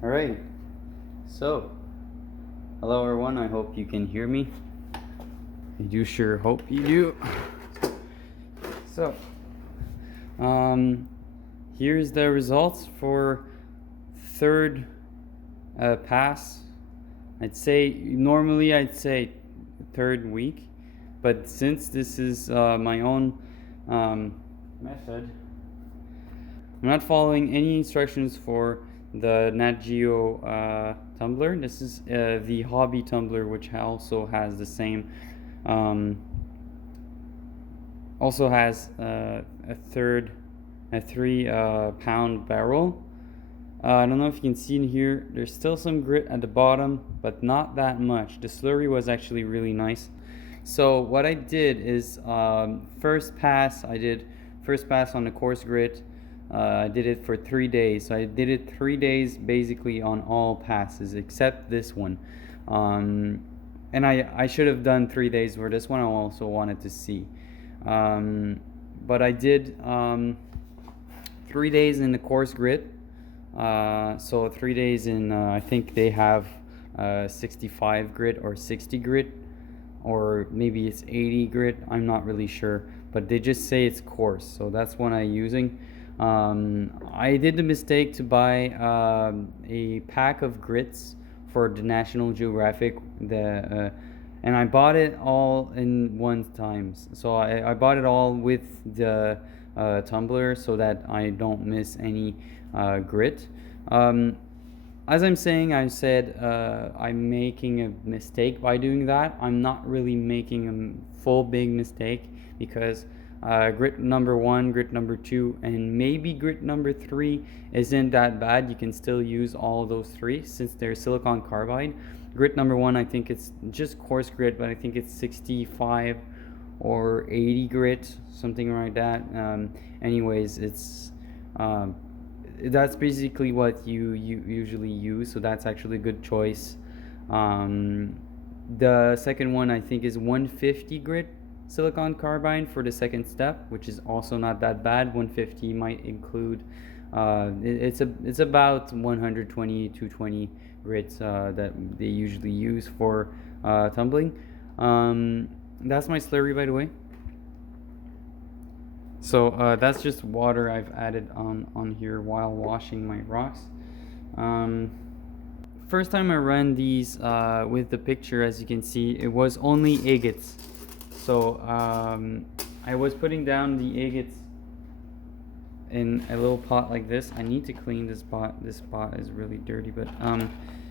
Alright, so hello everyone, I hope you can hear me. I do sure hope you do. So, here's the results for third pass. Normally I'd say third week, but since this is my own method, I'm not following any instructions for the Nat Geo Tumbler. This is the hobby tumbler, which also has the same, also has a 3 pound barrel. I don't know if you can see in here, there's still some grit at the bottom, but not that much. The slurry was actually really nice. So what I did is first pass on the coarse grit. I did it for 3 days. So I did it 3 days basically on all passes except this one. And I should have done 3 days for this one. I also wanted to see. But I did 3 days in the coarse grit. So 3 days in, I think they have 65 grit or 60 grit, or maybe it's 80 grit. I'm not really sure, but they just say it's coarse. So that's what I'm using. I did the mistake to buy a pack of grits for the National Geographic, and I bought it all in one time. So I bought it all with the tumbler so that I don't miss any grit. As I'm saying, I said I'm making a mistake by doing that. I'm not really making a full big mistake, because grit number 1, grit number 2, and maybe grit number 3 isn't that bad. You can still use all of those 3 since they're silicon carbide. Grit number 1, I think it's just coarse grit, but I think it's 65 or 80 grit, something like that. Anyways, it's that's basically what you usually use, so that's actually a good choice. The second one I think is 150 grit silicon carbide for the second step, which is also not that bad. 150 might include it's about 120 to 20 grits that they usually use for tumbling. That's my slurry, by the way. So that's just water I've added on here while washing my rocks. First time I ran these with the picture, as you can see, it was only agates. So I was putting down the agates in a little pot like this. I need to clean this pot. This pot is really dirty, but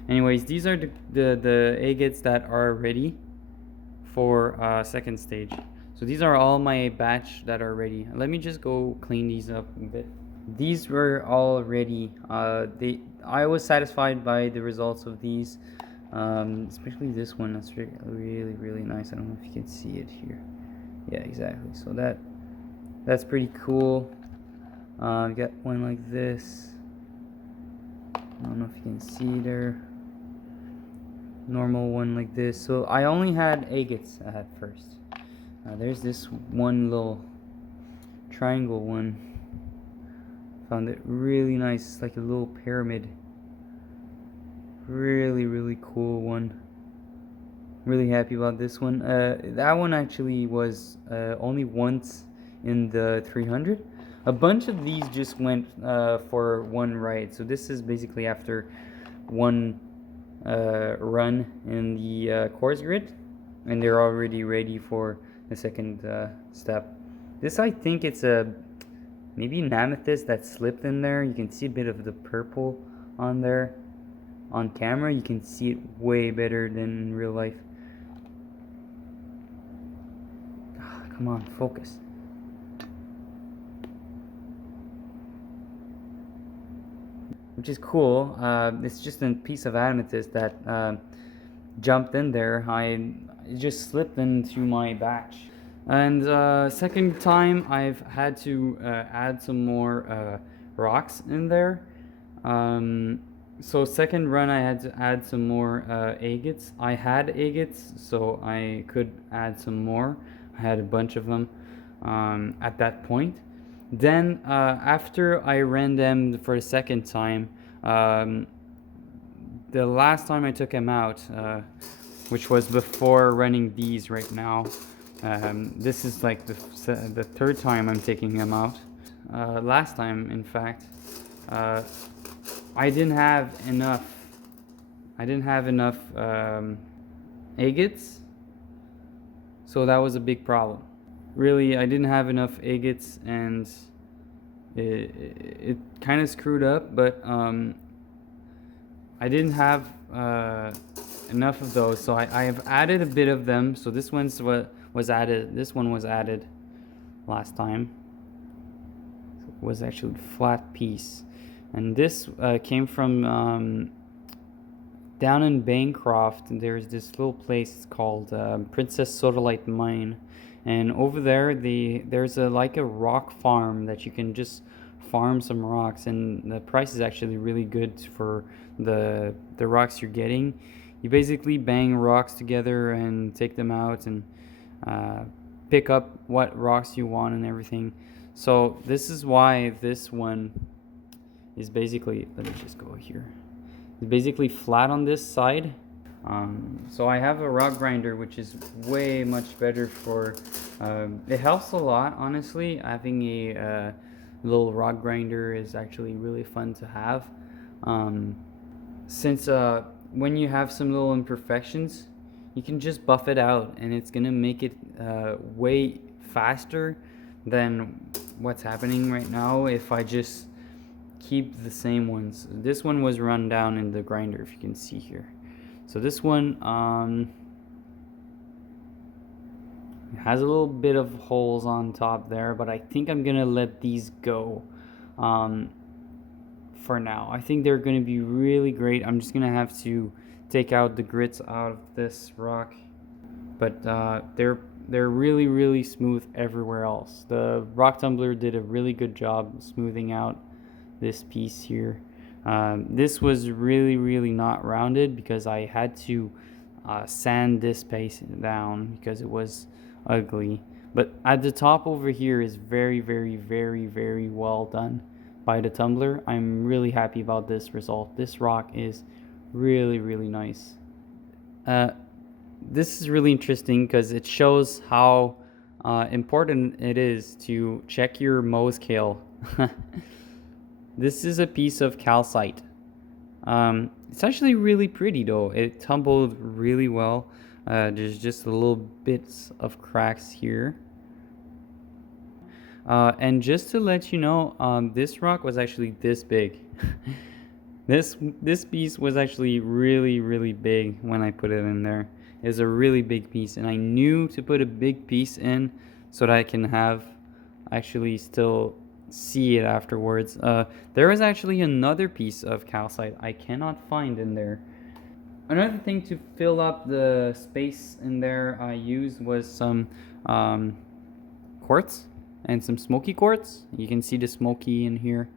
anyways, these are the agates that are ready for second stage. So these are all my batch that are ready. Let me just go clean these up a bit. These were all ready. I was satisfied by the results of these, especially this one. That's really nice. I don't know if you can see it here. Yeah, exactly. So that's pretty cool. Got one like this. I don't know if you can see there. Normal one like this. So I only had agates at first. There's this one little triangle one. Found it really nice. It's like a little pyramid. Really cool one. Really happy about this one. That one actually was only once in the 300. A bunch of these just went for one ride. So this is basically after one run in the coarse grit, and they're already ready for the second step. This, I think it's maybe an amethyst that slipped in there. You can see a bit of the purple on there. On camera you can see it way better than in real life. Come on, focus. Which is cool. It's just a piece of amethyst that jumped in there. It just slipped into my batch. And second time I've had to add some more rocks in there. So second run I had to add some more agates. I had agates, so I could add some more. I had a bunch of them at that point. Then after I ran them for the second time, the last time I took him out, which was before running these right now, this is like the third time I'm taking him out. Last time, in fact, I didn't have enough. Agates, so that was a big problem. Really, I didn't have enough agates, and it kind of screwed up. But I didn't have enough of those, so I have added a bit of them. So this one's what was added. This one was added last time. So it was actually a flat piece, and this came from down in Bancroft. There's this little place called Princess Sodalite Mine, and over there there's like a rock farm that you can just farm some rocks, and the price is actually really good for the rocks you're getting. You basically bang rocks together and take them out and pick up what rocks you want and everything. So this is why this one is basically, let me just go here. It's basically flat on this side. So I have a rock grinder, which is way much better for, it helps a lot, honestly. Having a little rock grinder is actually really fun to have. Since when you have some little imperfections, you can just buff it out, and it's gonna make it way faster than what's happening right now if I just keep the same ones. This one was run down in the grinder, if you can see here. So this one has a little bit of holes on top there, but I think I'm gonna let these go for now. I think they're gonna be really great. I'm just gonna have to take out the grits out of this rock, but they're really smooth everywhere else. The rock tumbler did a really good job smoothing out this piece here. This was really not rounded because I had to sand this piece down because it was ugly. But at the top over here is very well done by the tumbler. I'm really happy about this result. This rock is really nice. This is really interesting because it shows how important it is to check your Mohs scale. This is a piece of calcite. It's actually really pretty though. It tumbled really well. There's just a little bits of cracks here. And just to let you know, this rock was actually this big. This piece was actually really big when I put it in there. It's a really big piece, and I knew to put a big piece in so that I can have actually still see it afterwards. There was actually another piece of calcite I cannot find in there. Another thing to fill up the space in there I used was some quartz and some smoky quartz. You can see the smoky in here.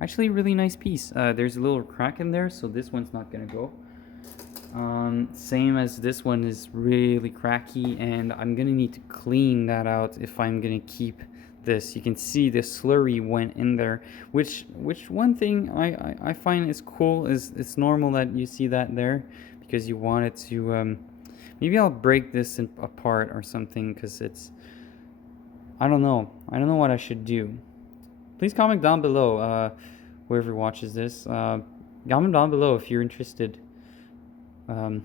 Actually really nice piece. There's a little crack in there, so this one's not gonna go. Same as this one is really cracky, and I'm gonna need to clean that out if I'm gonna keep this. You can see the slurry went in there, which one thing I find is cool is it's normal that you see that there because you want it to maybe I'll break this apart or something because it's I don't know what I should do. Please comment down below, whoever watches this, comment down below if you're interested. What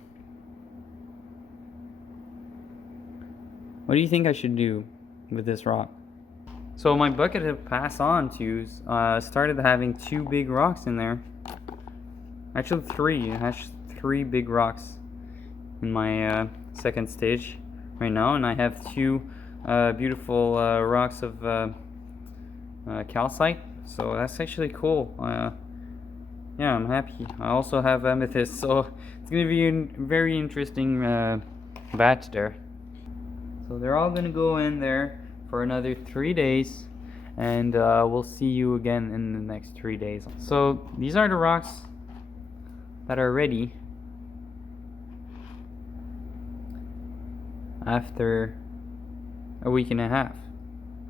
do you think I should do with this rock? So my bucket of pass on to started having 2 big rocks in there. Actually 3. It has 3 big rocks in my second stage right now, and I have 2 beautiful rocks of calcite. So that's actually cool. Yeah, I'm happy. I also have amethyst, so it's gonna be a very interesting batch there. So they're all gonna go in there for another 3 days, and we'll see you again in the next 3 days. So these are the rocks that are ready after a week and a half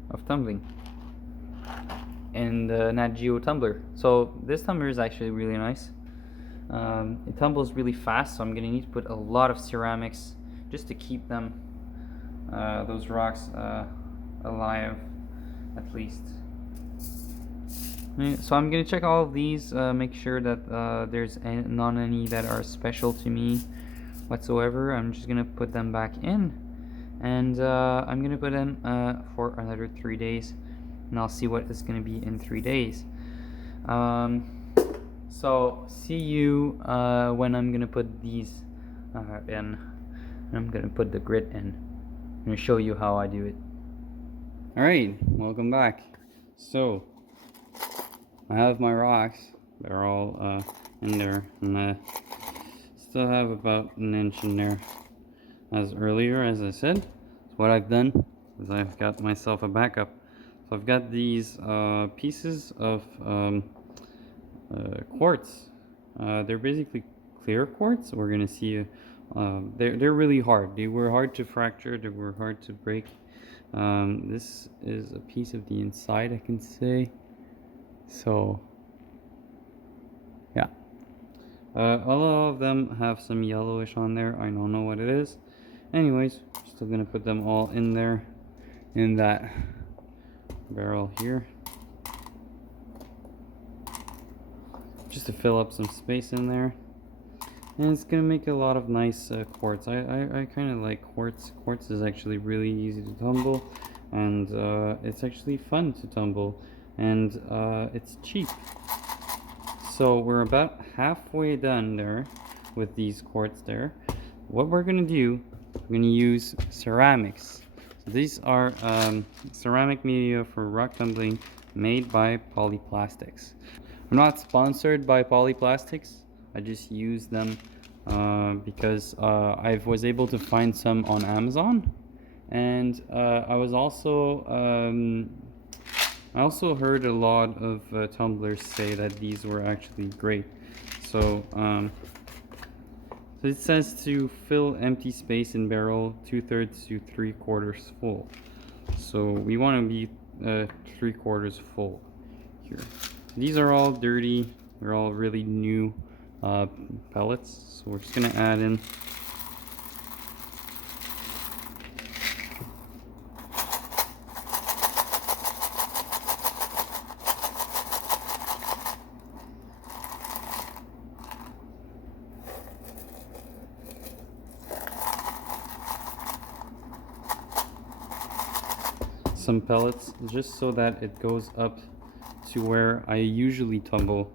of tumbling in the Nat Geo Tumbler. So this tumbler is actually really nice. It tumbles really fast, so I'm gonna need to put a lot of ceramics just to keep them, those rocks, alive, at least. So I'm gonna check all of these, make sure that there's not any that are special to me whatsoever. I'm just gonna put them back in, and I'm gonna put them for another 3 days, and I'll see what is gonna be in 3 days. So see you when I'm gonna put these in. I'm gonna put the grit in. I'm gonna show you how I do it. Alright, welcome back. So I have my rocks. They're all in there, and I still have about an inch in there. As earlier, as I said, so what I've done is I've got myself a backup. So I've got these pieces of quartz. They're basically clear quartz. We're gonna see. They're really hard. They were hard to fracture. They were hard to break. This is a piece of the inside, I can say. So yeah, all of them have some yellowish on there. I don't know what it is. Anyways, still gonna put them all in there, in that barrel here, just to fill up some space in there. And it's gonna make a lot of nice quartz. I kind of like quartz. Quartz is actually really easy to tumble, and it's actually fun to tumble, and it's cheap. So we're about halfway done there with these quartz there. What we're gonna do, we're gonna use ceramics. So these are ceramic media for rock tumbling made by Polyplastics. I'm not sponsored by Polyplastics. I just use them because I was able to find some on Amazon, and I also heard a lot of tumblers say that these were actually great. So it says to fill empty space in barrel 2/3 to 3/4 full. So we want to be 3/4 full here. These are all dirty. They're all really new pellets. So we're just gonna add in some pellets, just so that it goes up to where I usually tumble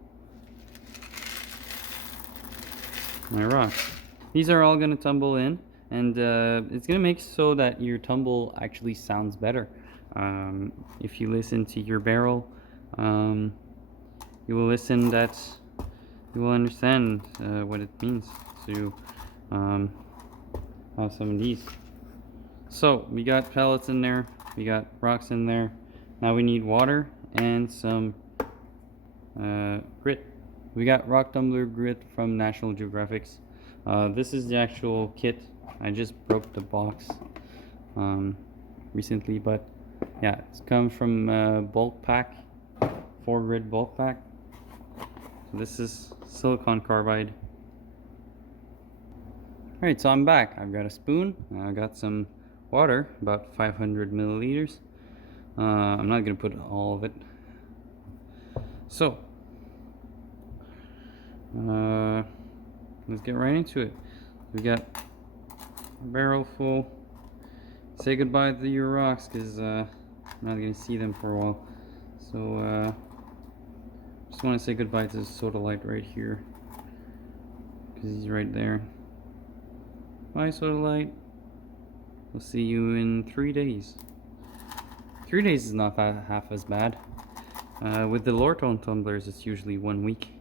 my rocks. These are all gonna tumble in, and it's gonna make so that your tumble actually sounds better. If you listen to your barrel, you will listen that you will understand what it means to have some of these. So we got pellets in there, we got rocks in there. Now we need water and some grit. We got rock tumbler grit from National Geographic. This is the actual kit. I just broke the box recently, but yeah, it's come from bulk pack, 4 grit bulk pack. So this is silicon carbide. Alright, so I'm back. I've got a spoon. I got some water, about 500 milliliters. I'm not gonna put all of it. So let's get right into it. We got a barrel full. Say goodbye to your rocks, because I'm not gonna see them for a while. So just want to say goodbye to the soda light right here, because he's right there. Bye, soda light. We'll see you in 3 days. 3 days is not that half as bad. With the Lorton tumblers, it's usually 1 week.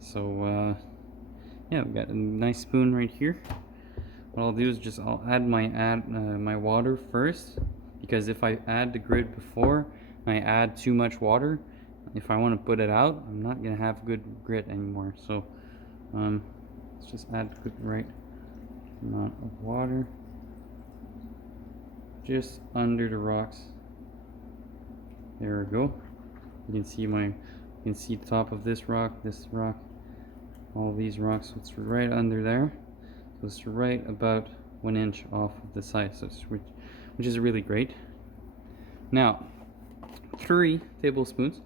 So yeah, we got a nice spoon right here. What I'll do is I'll add my water first, because if I add the grit before I add too much water, if I want to put it out, I'm not gonna have good grit anymore. So let's just add the right amount of water just under the rocks. There we go. You can see the top of this rock, all these rocks. It's right under there, so it's right about 1 inch off of the side, so which is really great. Now 3 tablespoons.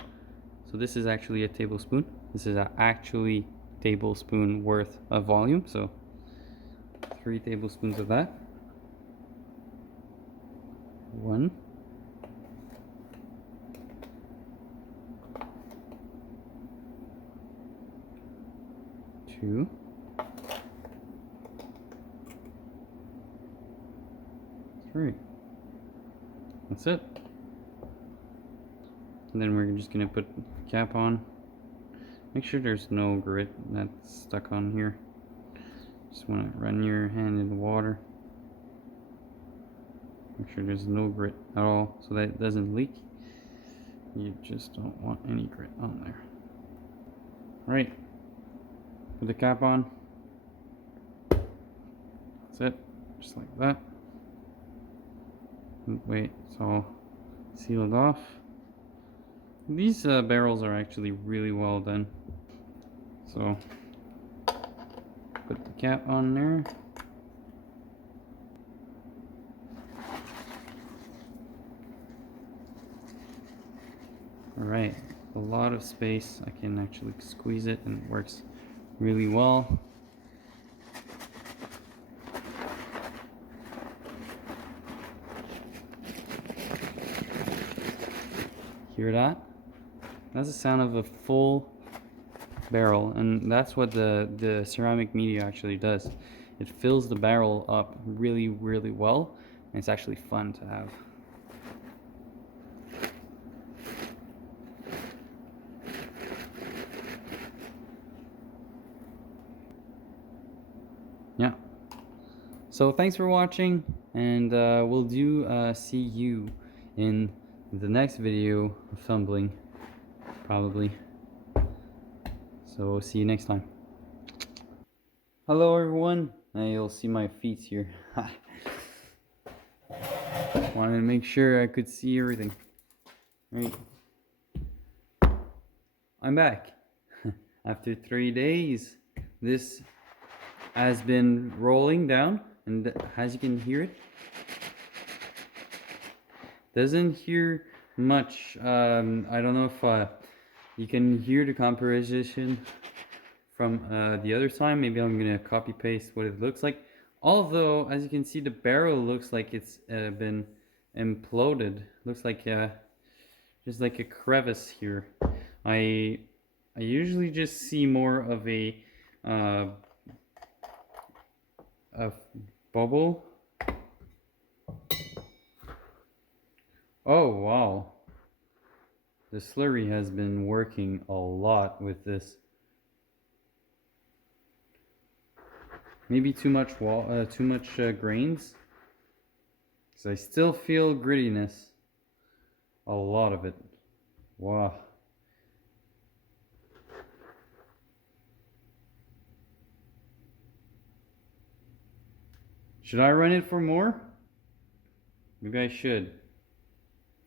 So this is actually a tablespoon. This is actually tablespoon worth of volume. So 3 tablespoons of that. 1. 2. 3. That's it. And then we're just gonna put the cap on. Make sure there's no grit that's stuck on here. Just want to run your hand in the water. Make sure there's no grit at all so that it doesn't leak. You just don't want any grit on there. Right. Put the cap on. That's it. Just like that. Wait, it's all sealed off. These barrels are actually really well done. So put the cap on there. Alright, a lot of space. I can actually squeeze it and it works really well. Hear that? That's the sound of a full barrel, and that's what the ceramic media actually does. It fills the barrel up really, really well, and it's actually fun to have. Yeah. So thanks for watching, and we'll see you in the next video of tumbling, probably. So see you next time. Hello everyone. You'll see my feet here. Wanted to make sure I could see everything. Right. I'm back. After 3 days, this has been rolling down, and as you can hear it, doesn't hear much. I don't know if you can hear the composition from the other side. Maybe I'm gonna copy paste what it looks like. Although, as you can see, the barrel looks like it's been imploded. Looks like just like a crevice here. I usually just see more of a bubble. Oh wow, the slurry has been working a lot with this. Maybe too much grains, because I still feel grittiness. A lot of it. Wow. Should I run it for more? Maybe I should.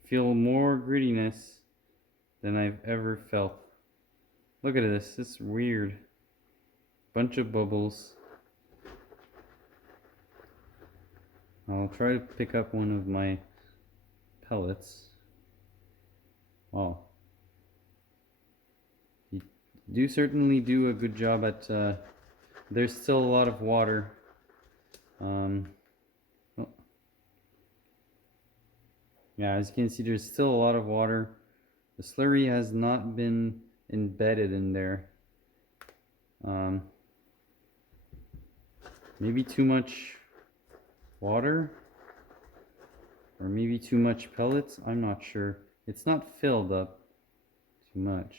Feel more grittiness than I've ever felt. Look at this. It's weird. Bunch of bubbles. I'll try to pick up one of my pellets. Oh. You certainly do a good job at there's still a lot of water. Yeah, as you can see, there's still a lot of water. The slurry has not been embedded in there. Maybe too much water, or maybe too much pellets. I'm not sure. It's not filled up too much.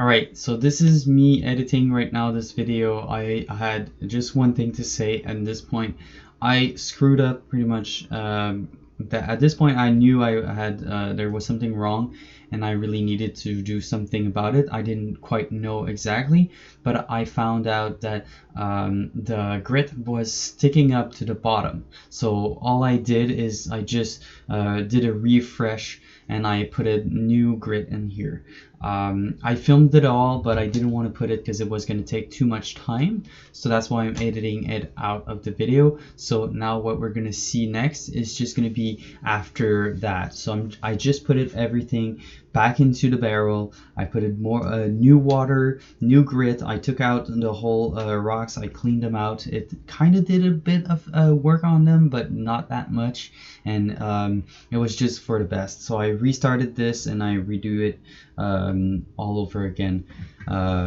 Alright, so this is me editing right now this video. I had just one thing to say at this point. I screwed up pretty much. At this point I knew I had there was something wrong, and I really needed to do something about it. I didn't quite know exactly, but I found out that the grit was sticking up to the bottom. So all I did is I just did a refresh, and I put a new grit in here. I filmed it all, but I didn't want to put it because it was going to take too much time. So that's why I'm editing it out of the video. So now what we're going to see next is just going to be after that. So I just put everything back into the barrel. I put it more new water, new grit. I took out the whole rocks. I cleaned them out. It kind of did a bit of work on them, but not that much. And it was just for the best. So I restarted this and I redo it all over again.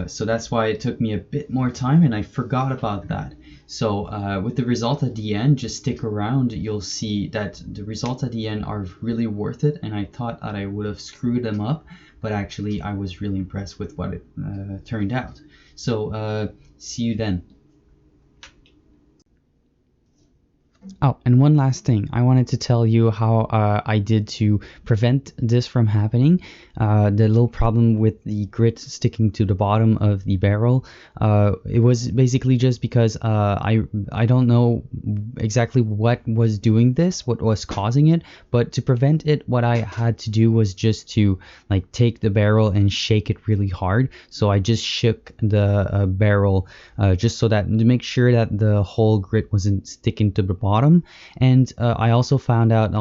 So that's why it took me a bit more time, and I forgot about that. So with the result at the end, just stick around. You'll see that the results at the end are really worth it, and I thought that I would have screwed them up, but actually I was really impressed with what it turned out. So see you then. Oh, and one last thing. I wanted to tell you how I did to prevent this from happening. The little problem with the grit sticking to the bottom of the barrel, it was basically just because I don't know exactly what was doing this, what was causing it, but to prevent it, what I had to do was just to like take the barrel and shake it really hard. So I just shook the barrel just so that to make sure that the whole grit wasn't sticking to the bottom. And I also found out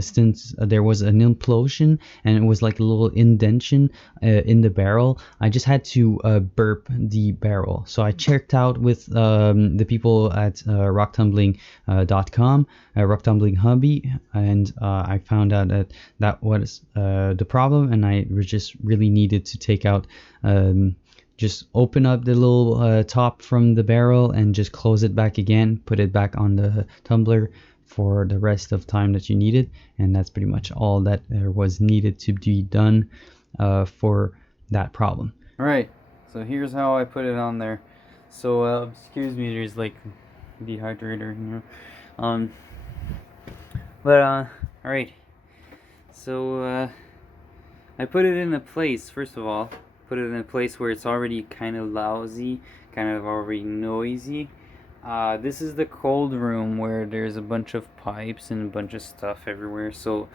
since there was an implosion and it was like a little indentation in the barrel, I just had to burp the barrel. So I checked out with the people at rocktumbling.com, rock tumbling hobby, and I found out that was the problem, and I just really needed to take out just open up the little top from the barrel and just close it back again, put it back on the tumbler for the rest of time that you needed, and that's pretty much all that there was needed to be done for that problem. All right, so here's how I put it on there. So excuse me, there's like dehydrator here. All right, so I put it in a place, first of all, put it in a place where it's already kind of lousy, kind of already noisy. This is the cold room where there's a bunch of pipes and a bunch of stuff everywhere, so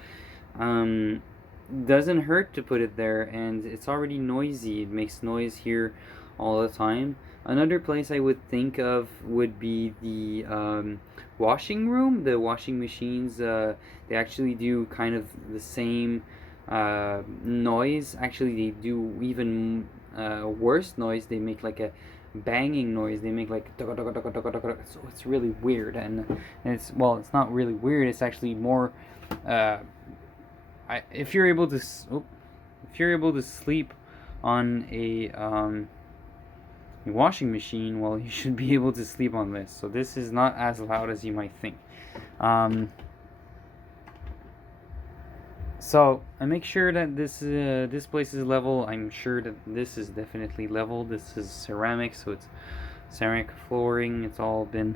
doesn't hurt to put it there, and it's already noisy. It makes noise here all the time. Another place I would think of would be the washing room. The washing machines, they actually do kind of the same noise. Actually, they do even worse noise. They make like a banging noise. They make like so it's really weird, and it's, well, it's not really weird, it's actually more if you're able to sleep on a washing machine, well, you should be able to sleep on this. So this is not as loud as you might think. So I make sure that this place is level. I'm sure that this is definitely level. This is ceramic, so it's ceramic flooring. It's all been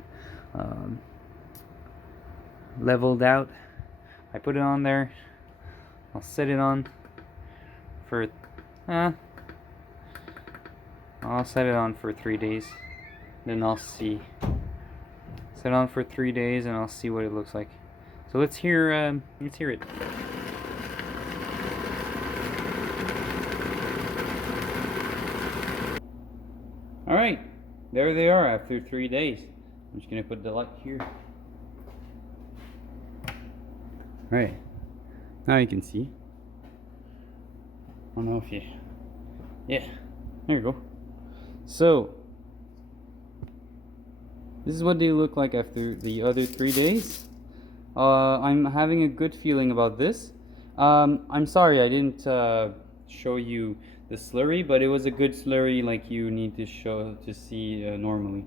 leveled out. I put it on there. I'll set it on for I'll set it on for 3 days. Then I'll see. Set it on for 3 days and I'll see what it looks like. So let's hear it. Alright, there they are after 3 days. I'm just gonna put the light here. Alright, now you can see. I don't know if you, yeah, there you go. So, this is what they look like after the other 3 days. I'm having a good feeling about this. I'm sorry I didn't show you the slurry, but it was a good slurry like you need to see normally.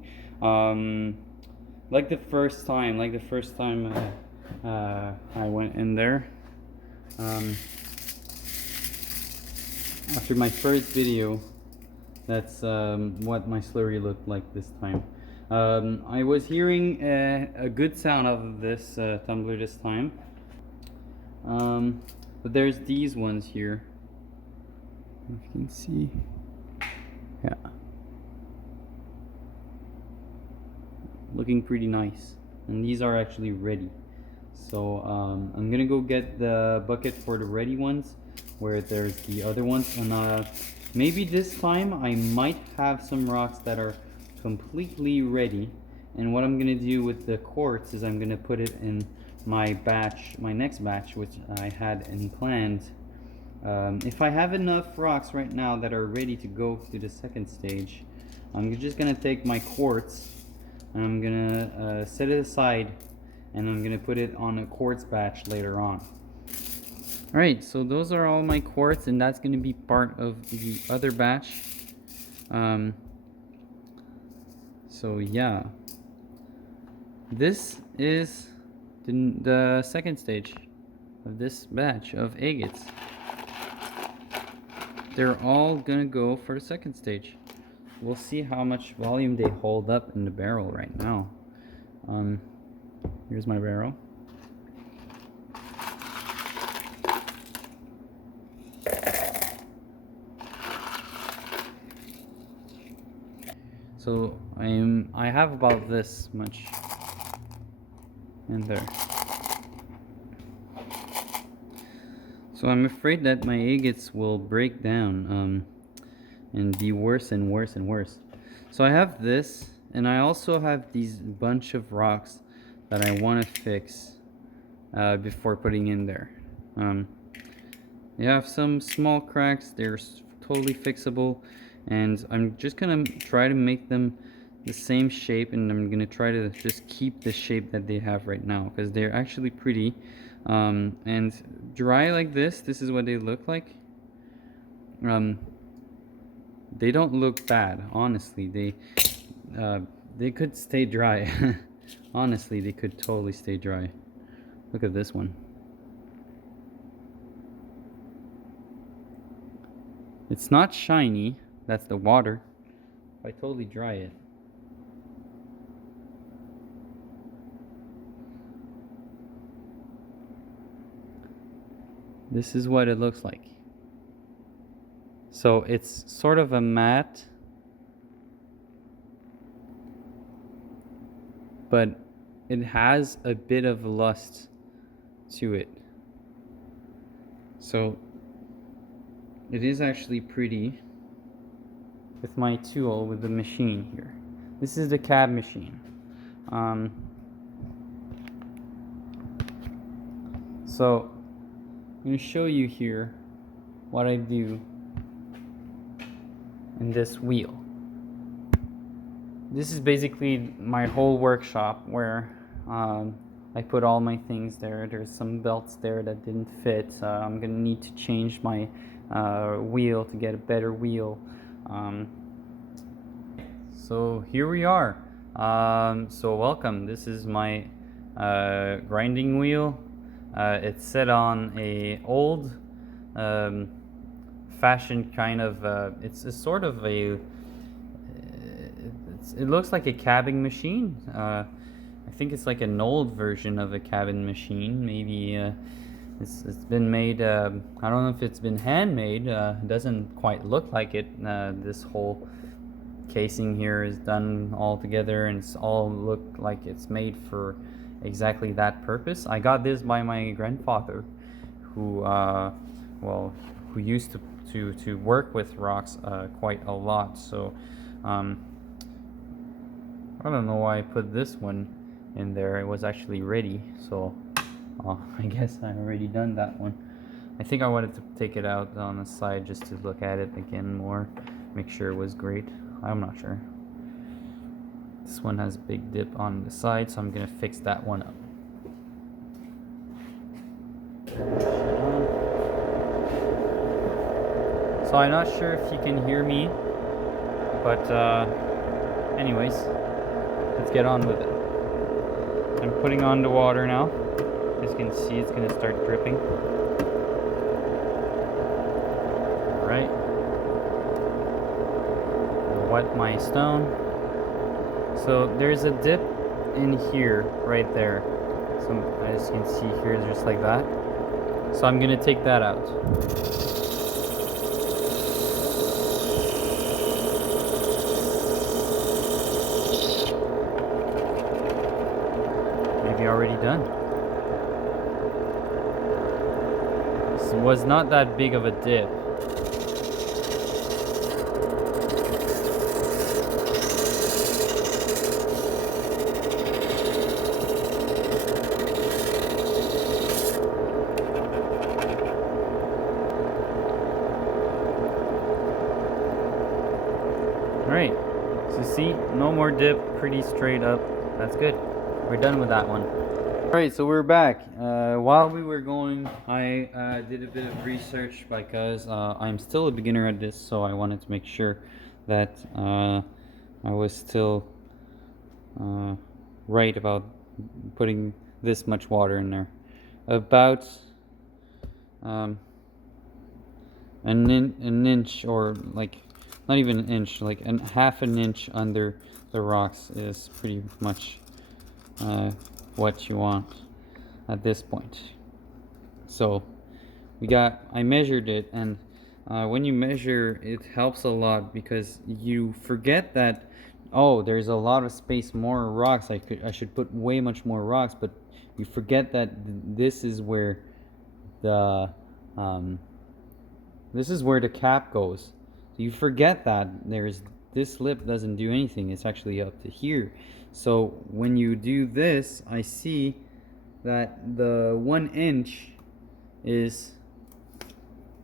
Like the first time I went in there. After my first video, that's what my slurry looked like this time. I was hearing a good sound of this tumbler this time. But there's these ones here. If you can see. Yeah. Looking pretty nice. And these are actually ready. So I'm gonna go get the bucket for the ready ones. where there's the other ones. And maybe this time I might have some rocks that are completely ready. And what I'm gonna do with the quartz is I'm gonna put it in my batch, my next batch, which I had planned. If I have enough rocks right now that are ready to go to the second stage, I'm just gonna take my quartz and I'm gonna set it aside, and I'm gonna put it on a quartz batch later on. Alright, so those are all my quartz, and that's gonna be part of the other batch. So yeah, this is the second stage of this batch of agates. They're all gonna go for the second stage. We'll see how much volume they hold up in the barrel right now. Here's my barrel. So I have about this much in there. So I'm afraid that my agates will break down and be worse and worse and worse. So I have this, and I also have these bunch of rocks that I want to fix before putting in there. They have some small cracks, they're totally fixable, and I'm just gonna try to make them the same shape, and I'm gonna try to just keep the shape that they have right now, because they're actually pretty. And dry like this is what they look like. They don't look bad, honestly. They could stay dry. Honestly, they could totally stay dry. Look at this one. It's not shiny, that's the water. If I totally dry it. This is what it looks like. So it's sort of a matte, but it has a bit of lust to it. So it is actually pretty with my tool, with the machine here. This is the cab machine. So I'm going to show you here what I do in this wheel. This is basically my whole workshop where I put all my things there. There's some belts there that didn't fit. I'm going to need to change my wheel to get a better wheel. So here we are. So welcome. This is my grinding wheel. It's set on a old fashioned kind of it's a sort of a it looks like a cabbing machine. I think it's like an old version of a cabin machine. Maybe it's been made, I don't know if it's been handmade. It doesn't quite look like it. This whole casing here is done all together, and it's all look like it's made for exactly that purpose. I got this by my grandfather, who who used to work with rocks quite a lot. So I don't know why I put this one in there. It was actually ready, so I guess I already done that one. I think I wanted to take it out on the side just to look at it again more, make sure it was great. I'm not sure. This one has a big dip on the side, so I'm gonna fix that one up. So I'm not sure if you can hear me, but anyways, let's get on with it. I'm putting on the water now. As you can see, it's gonna start dripping. Alright. Wet my stone. So there's a dip in here, right there. So as you can see here, just like that. So I'm gonna take that out. Maybe already done. was not that big of a dip. Alright, so see, no more dip, pretty straight up. That's good. We're done with that one. Alright, so we're back. While we were going, I did a bit of research because I'm still a beginner at this, so I wanted to make sure that I was still right about putting this much water in there. About an inch, or like not even an inch, like half an inch under the rocks is pretty much what you want at this point. So I measured it, and when you measure, it helps a lot because you forget that, oh, there's a lot of space, more rocks, I should put way much more rocks, but you forget that this is where the cap goes. So you forget that this lip doesn't do anything, it's actually up to here. So when you do this, I see that the 1 inch is, I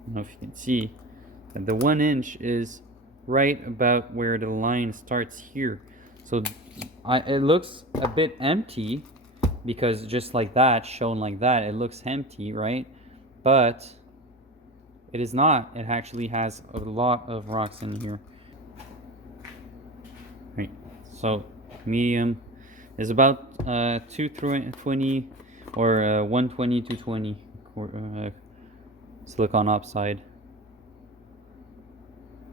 don't know if you can see, that the 1 inch is right about where the line starts here. So it looks a bit empty because just like that, shown like that, it looks empty, right? But it is not. It actually has a lot of rocks in here. Right. So medium is about 220 or 120 to 220 silicon oxide.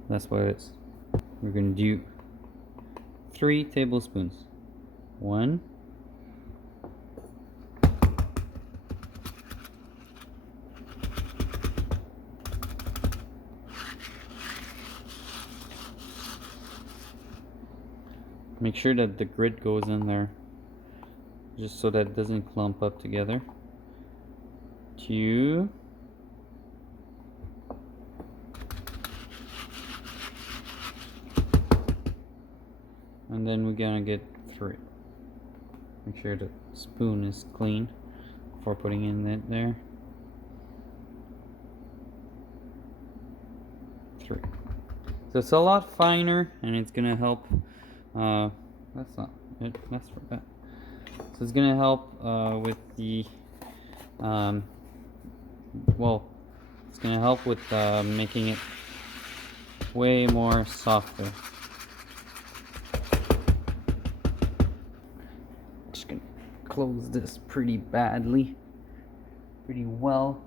That's what it is. We're going to do 3 tablespoons. 1, 2. Make sure that the grit goes in there, just so that it doesn't clump up together. 2. And then we're gonna get 3. Make sure the spoon is clean before putting in it there. 3. So it's a lot finer, and it's gonna help. That's not it. That's for that. So it's gonna help with the well, it's gonna help with making it way more softer. Just gonna close this pretty well.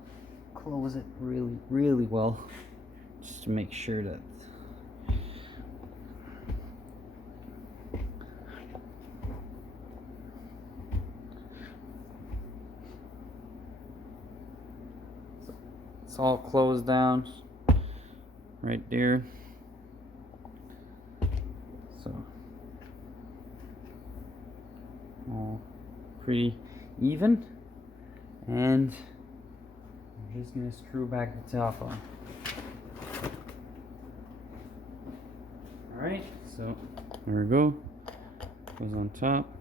Close it really well, just to make sure that it's all closed down right there. So all pretty even, and I'm just gonna screw back the top on. Alright, so there we go. Goes on top.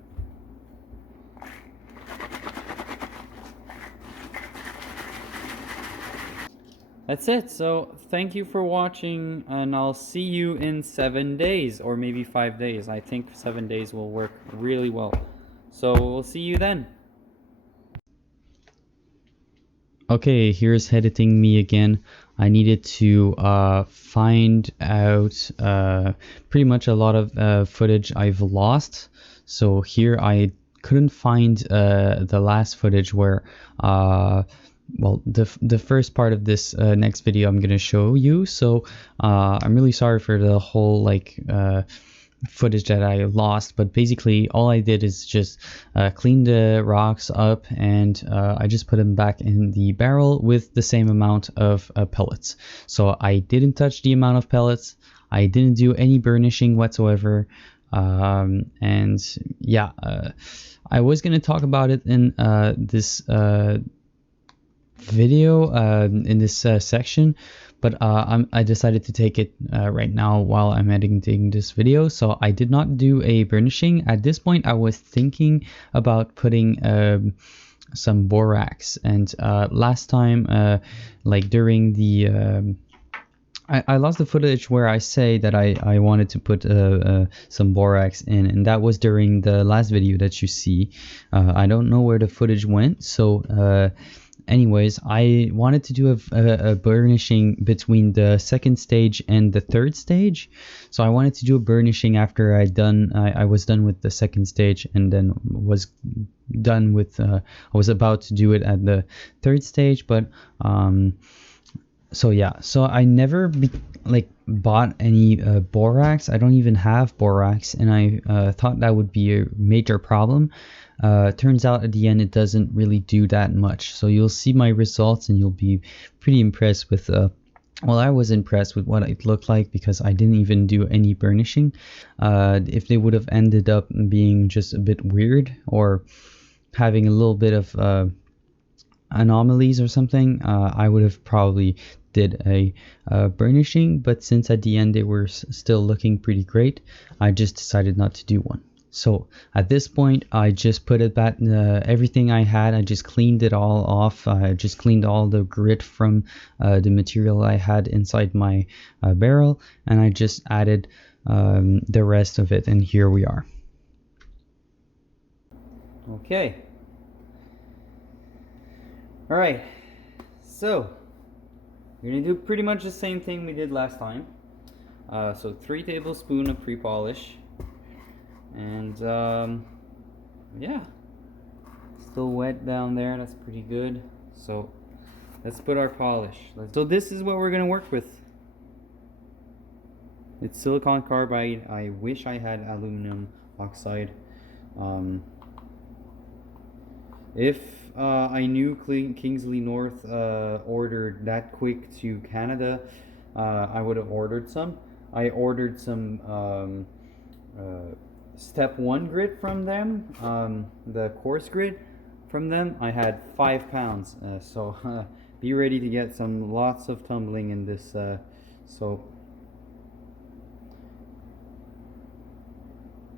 That's it. So thank you for watching, and I'll see you in 7 days, or maybe 5 days. I think 7 days will work really well. So we'll see you then. Okay, here's editing me again. I needed to find out pretty much a lot of footage I've lost. So here I couldn't find the last footage where well, the first part of this next video I'm gonna show you. So I'm really sorry for the whole like footage that I lost, but basically all I did is just clean the rocks up, and I just put them back in the barrel with the same amount of pellets. So I didn't touch the amount of pellets, I didn't do any burnishing whatsoever, and yeah, I was gonna talk about it in this video in this section, but I decided to take it right now while I'm editing this video. So I did not do a burnishing. At this point I was thinking about putting some borax, and last time like during the I lost the footage where I say that I wanted to put some borax in, and that was during the last video that you see. I don't know where the footage went, so anyways, I wanted to do a burnishing between the second stage and the third stage. So I wanted to do a burnishing after I was done with the second stage, and then was done with I was about to do it at the third stage, but so yeah, so I never bought any borax. I don't even have borax, and I thought that would be a major problem. Turns out at the end it doesn't really do that much. So you'll see my results and you'll be pretty impressed with well, I was impressed with what it looked like because I didn't even do any burnishing. If they would have ended up being just a bit weird or having a little bit of anomalies or something, I would have probably did a burnishing, but since at the end they were still looking pretty great, I just decided not to do one. So at this point I just put it back, everything I had, I just cleaned it all off. I just cleaned all the grit from the material I had inside my barrel, and I just added the rest of it, and here we are. Okay. All right. So we're gonna do pretty much the same thing we did last time. So 3 tablespoons of pre-polish, and yeah, still wet down there. That's pretty good. So let's put our polish. So this is what we're gonna work with. It's silicon carbide. I wish I had aluminum oxide. If I knew Kingsley North ordered that quick to Canada, I would have ordered some. I ordered some step 1 grit from them, the coarse grit from them. I had 5 pounds, so be ready to get some lots of tumbling in this. So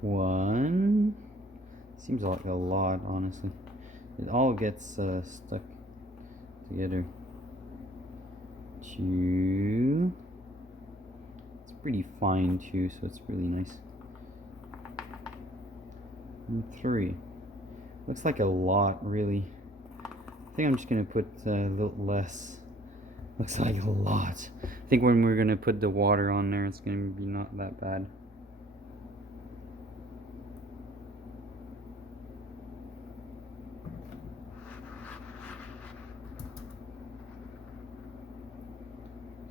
1 seems like a lot, honestly. It all gets stuck together. 2. It's pretty fine too, so it's really nice. And 3. Looks like a lot, really. I think I'm just gonna put a little less. Looks like a lot. I think when we're gonna put the water on there, it's gonna be not that bad.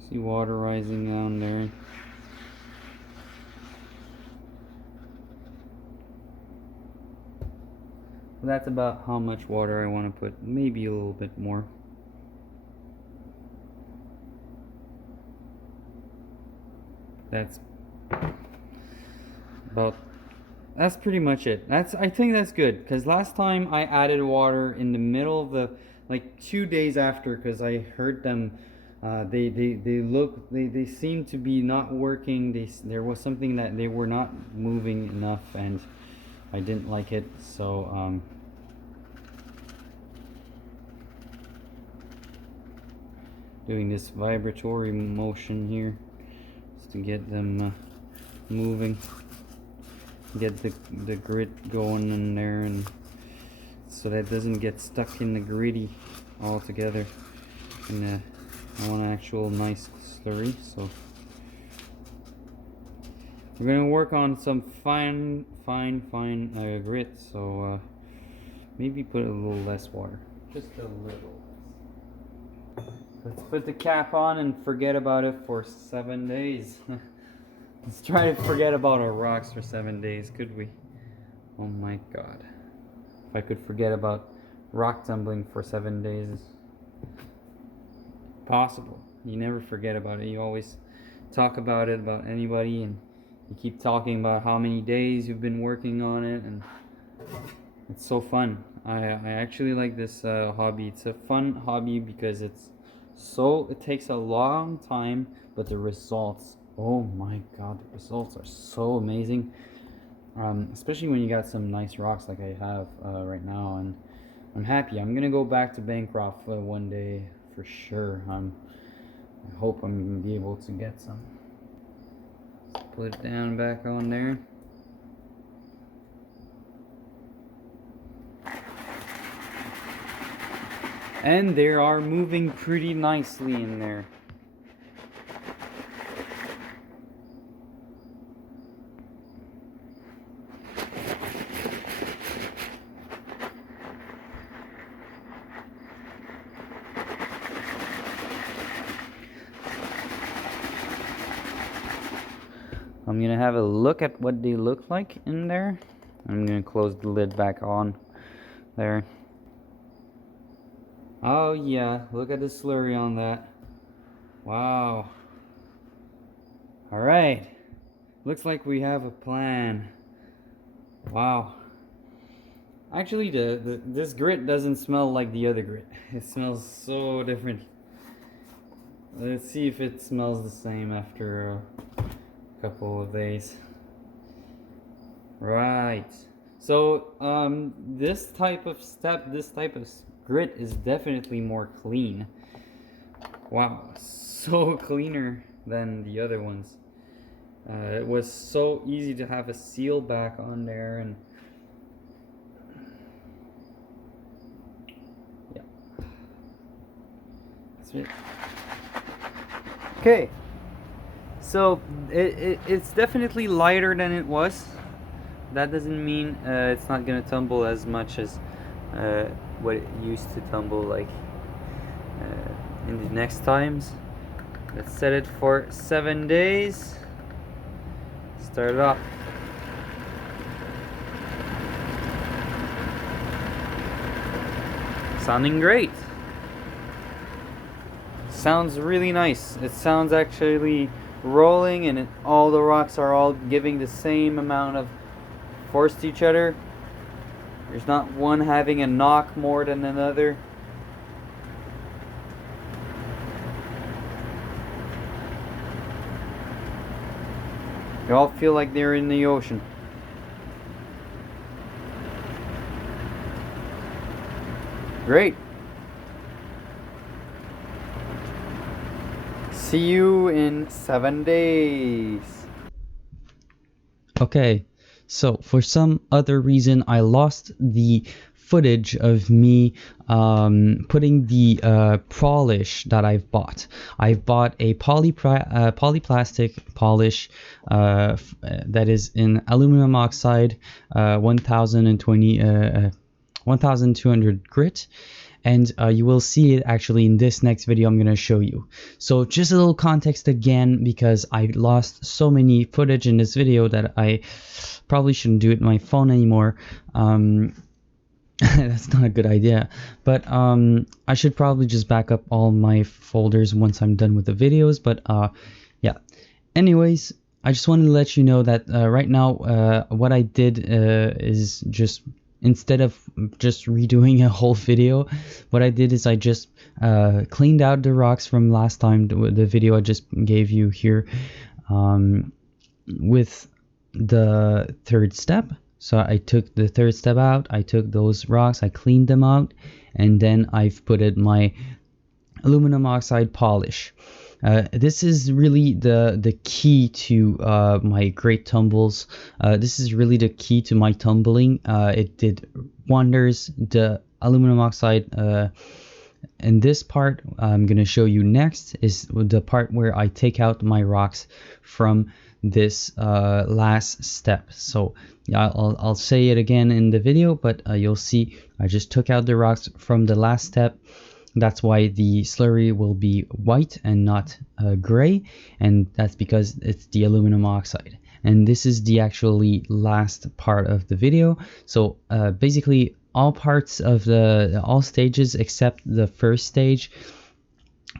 See water rising down there. So that's about how much water I want to put, maybe a little bit more. That's pretty much it. I think that's good, because last time I added water in the middle of the, like 2 days after, because I heard them they seem to be not working. There was something that they were not moving enough, and I didn't like it. So doing this vibratory motion here just to get them moving, get the grit going in there, and so that doesn't get stuck in the gritty all together. And I want an actual nice slurry, so we're gonna work on some fine grit. So maybe put a little less water, just a little. Let's put the cap on and forget about it for 7 days. Let's try to forget about our rocks for 7 days, could we? Oh my god. If I could forget about rock tumbling for 7 days. Possible. You never forget about it. You always talk about it, about anybody, and you keep talking about how many days you've been working on it, and It's so fun. I actually like this hobby. It's a fun hobby because it takes a long time, but the results, oh my god, the results are so amazing. Especially when you got some nice rocks like I have right now, and I'm happy. I'm gonna go back to Bancroft one day for sure. I hope I'm gonna be able to get some. Let's put it down back on there. And they are moving pretty nicely in there. I'm gonna have a look at what they look like in there. I'm gonna close the lid back on there. Oh yeah, look at the slurry on that. Wow. Alright. Looks like we have a plan. Wow. Actually, this grit doesn't smell like the other grit. It smells so different. Let's see if it smells the same after a couple of days. Right. So, this type of grit is definitely more clean. Wow, so cleaner than the other ones. It was so easy to have a seal back on there, and yeah, that's it. Okay, so it's definitely lighter than it was. That doesn't mean it's not gonna tumble as much as what it used to tumble like in the next times. Let's set it for 7 days. Start it off. Sounding great. Sounds really nice. It sounds actually rolling, and all the rocks are all giving the same amount of force to each other. There's not one having a knock more than another. They all feel like they're in the ocean. Great. See you in 7 days. Okay, so for some other reason, I lost the footage of me putting the polish that I've bought. I've bought a polyplastic polish that is in aluminum oxide 1200 grit. And you will see it actually in this next video I'm going to show you. So just a little context again, because I lost so many footage in this video that I probably shouldn't do it on my phone anymore. That's not a good idea, but I should probably just back up all my folders once I'm done with the videos. But yeah, anyways, I just wanted to let you know that right now what I did is just, instead of just redoing a whole video, what I did is I just cleaned out the rocks from last time, the video I just gave you here, with the third step. So I took the third step out, I took those rocks, I cleaned them out, and then I've put in my aluminum oxide polish. This is really the key to my great tumbles. This is really the key to my tumbling. It did wonders. The aluminum oxide, and this part I'm going to show you next is the part where I take out my rocks from this last step. So yeah, I'll say it again in the video, but you'll see I just took out the rocks from the last step. That's why the slurry will be white and not gray, and that's because it's the aluminum oxide. And this is the actually last part of the video. So basically all parts of all stages except the first stage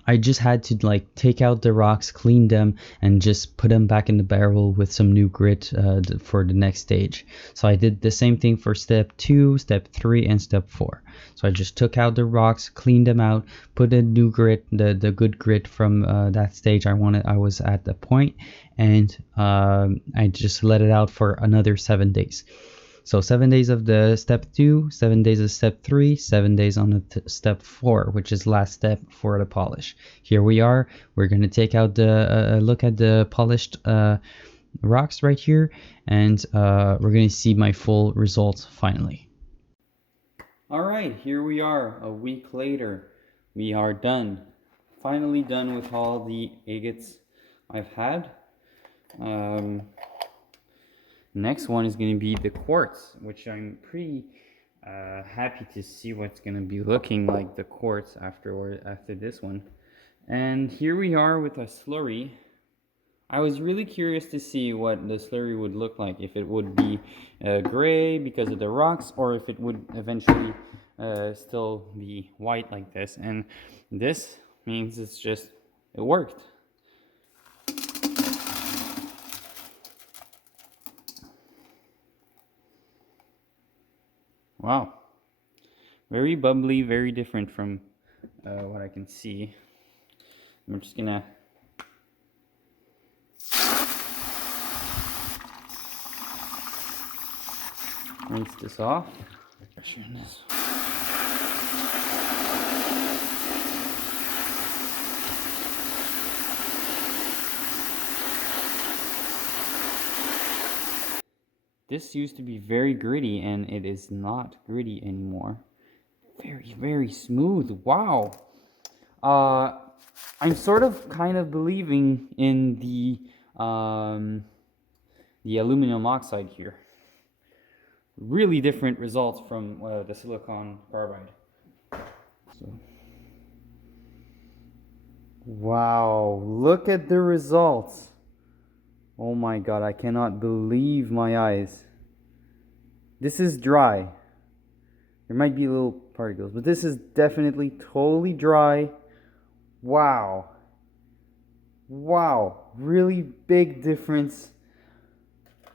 I just had to like take out the rocks, clean them, and just put them back in the barrel with some new grit for the next stage. So I did the same thing for step 2, step 3, and step 4. So I just took out the rocks, cleaned them out, put a new grit, the good grit from that stage I was at the point, and I just let it out for another 7 days. So 7 days of the step 2, 7 days of step 3, 7 days on the step 4, which is last step for the polish. Here we are. We're going to take out the look at the polished rocks right here, and we're going to see my full results finally. Alright, here we are, a week later. We are done. Finally done with all the agates I've had. Next one is going to be the quartz, which I'm pretty happy to see what's going to be looking like the quartz after this one. And here we are with a slurry. I was really curious to see what the slurry would look like, if it would be gray because of the rocks, or if it would eventually still be white like this. And this means it worked. Wow. Very bubbly, very different from what I can see. I'm just gonna rinse this off. This used to be very gritty, and it is not gritty anymore. Very, very smooth. Wow. I'm sort of kind of believing in the aluminum oxide here. Really different results from the silicon carbide. So, wow, look at the results. Oh my god, I cannot believe my eyes. This is dry. There might be little particles, but this is definitely totally dry. Wow. Wow, really big difference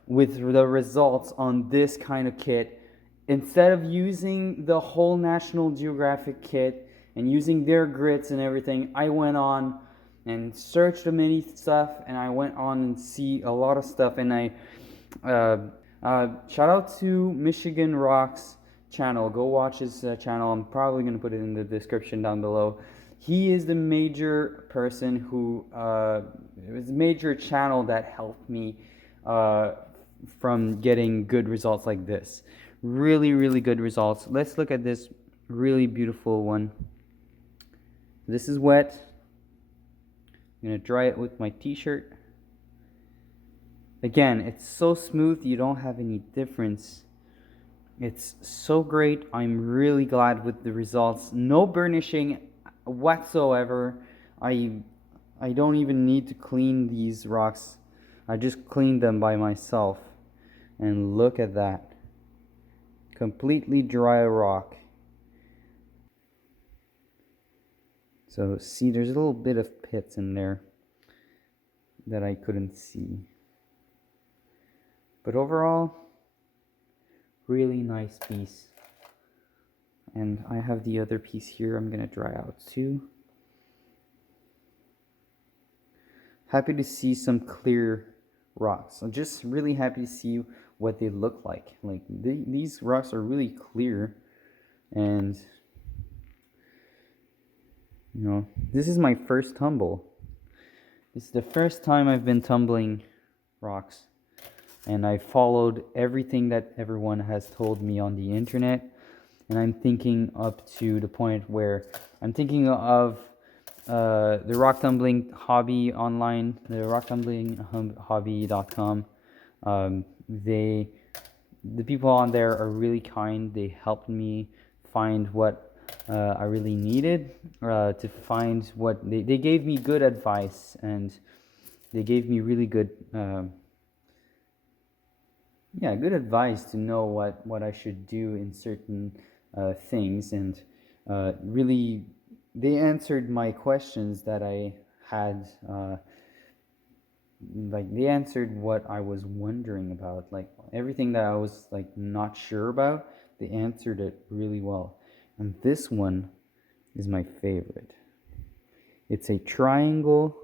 with the results on this kind of kit. Instead of using the whole National Geographic kit and using their grits and everything, I went on and searched the mini stuff, and I went on and see a lot of stuff. And I shout out to Michigan Rocks channel. Go watch his channel. I'm probably going to put it in the description down below. He is the major person who it was a major channel that helped me from getting good results like this. Really, really good results. Let's look at this really beautiful one. This is wet. I'm going to dry it with my t-shirt. Again, it's so smooth, you don't have any difference. It's so great. I'm really glad with the results. No burnishing whatsoever. I don't even need to clean these rocks. I just cleaned them by myself. And look at that. Completely dry rock. So see, there's a little bit of pits in there that I couldn't see. But overall, really nice piece. And I have the other piece here I'm gonna dry out too. Happy to see some clear rocks. I'm just really happy to see what they look like. Like these rocks are really clear, and you know, this is my first tumble. This is the first time I've been tumbling rocks, and I followed everything that everyone has told me on the internet, and I'm thinking up to the point where I'm thinking of the rock tumbling hobby online, the rocktumblinghobby.com. The people on there are really kind. They helped me find what I really needed to find what they gave me good advice, and they gave me really good good advice to know what I should do in certain things, and really they answered my questions that I had. Like they answered what I was wondering about, like everything that I was like not sure about. They answered it really well, and this one is my favorite. It's a triangle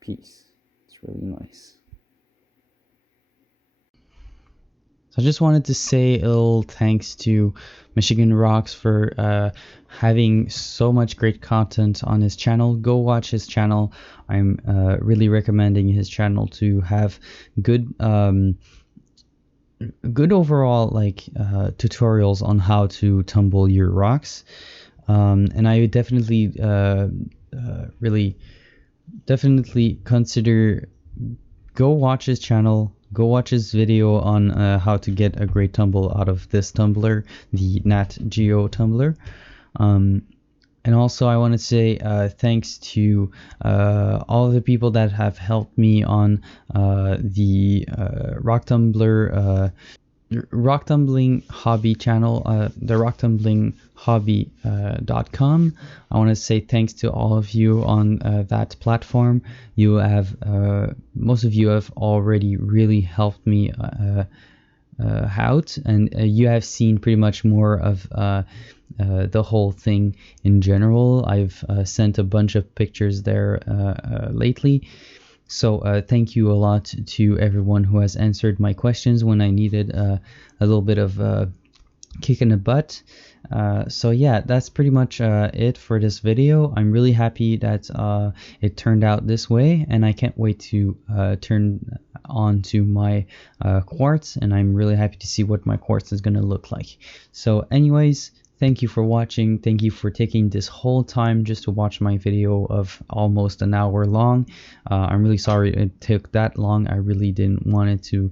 piece. It's really nice. So I just wanted to say a little thanks to Michigan Rocks for having so much great content on his channel. Go watch his channel. I'm really recommending his channel to have good good overall like tutorials on how to tumble your rocks. And I would definitely really definitely consider go watch his channel. Go watch his video on how to get a great tumble out of this tumbler, the Nat Geo Tumbler. And also I want to say thanks to all of the people that have helped me on the rock tumbling hobby channel, the rocktumblingHobby.com. I want to say thanks to all of you on that platform. You have most of you have already really helped me out, and you have seen pretty much more of the whole thing in general. I've sent a bunch of pictures there lately. So thank you a lot to everyone who has answered my questions when I needed a little bit of kick in the butt. So yeah, that's pretty much it for this video. I'm really happy that it turned out this way, and I can't wait to turn on to my quartz, and I'm really happy to see what my quartz is going to look like. So anyways, thank you for watching. Thank you for taking this whole time just to watch my video of almost an hour long. I'm really sorry it took that long. I really didn't want it to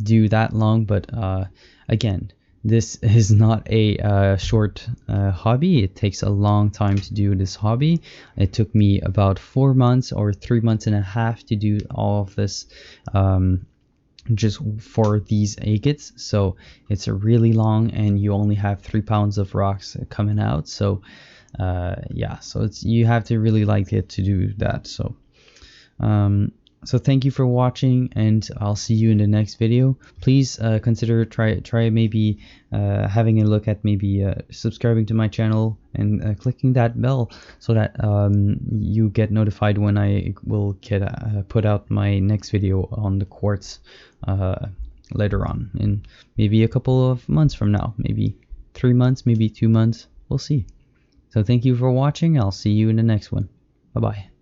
do that long, but again, this is not a short hobby. It takes a long time to do this hobby. It took me about 4 months or 3 months and a half to do all of this just for these agates. So it's a really long, and you only have 3 pounds of rocks coming out. So yeah, so it's, you have to really like it to do that. So so thank you for watching, and I'll see you in the next video. Please consider try maybe having a look at maybe subscribing to my channel and clicking that bell so that you get notified when I will get put out my next video on the quartz later on, in maybe a couple of months from now, maybe 3 months, maybe 2 months, we'll see. So thank you for watching. I'll see you in the next one. Bye bye.